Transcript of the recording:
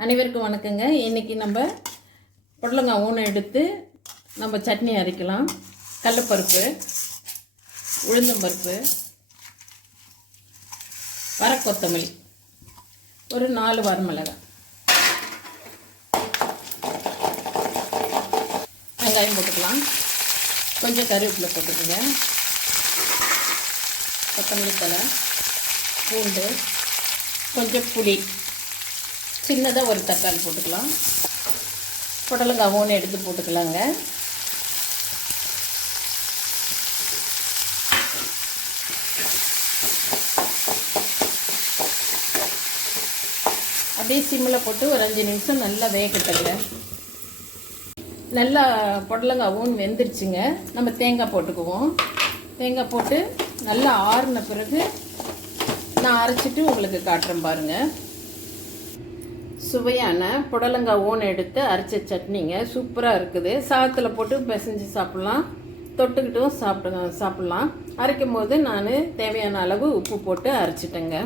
அனைவருக்கும் வணக்கங்க. இன்றைக்கி நம்ம புடலங்காய் ஊனை எடுத்து நம்ம சட்னி அரைக்கலாம். கடலப்பருப்பு உளுந்தம்பருப்பு வர கொத்தமல்லி ஒரு நாலு வரமிளகாய் வெங்காயம் போட்டுக்கலாம். கொஞ்சம் கருவேப்பிலை போட்டுக்கோங்க. கொத்தமல்லி தலை பூண்டு கொஞ்சம் புளி. சின்னதாக ஒரு தக்காளி போட்டுக்கலாம். புடலங்காய் ஒன்று எடுத்து போட்டுக்கலாங்க. அப்படியே சிம்மில் போட்டு ஒரு அஞ்சு நிமிஷம் நல்லா வேகட்டங்க. நல்லா புடலங்காய் ஊன் வெந்துருச்சுங்க. நம்ம தேங்காய் போட்டுக்குவோம். தேங்காய் போட்டு நல்லா ஆறின பிறகு நான் அரைச்சிட்டு உங்களுக்கு காட்டுறேன் பாருங்கள் சுவையான புடலங்காய் ஊன் எடுத்து அரைச்ச சட்னிங்க. சூப்பராக இருக்குது. சாதத்தில் போட்டு பிசைஞ்சு சாப்பிட்லாம். தொட்டுக்கிட்டும் சாப்பிட்டு சாப்பிட்லாம். அரைக்கும் போது நான் தேவையான அளவு உப்பு போட்டு அரைச்சிட்டேங்க.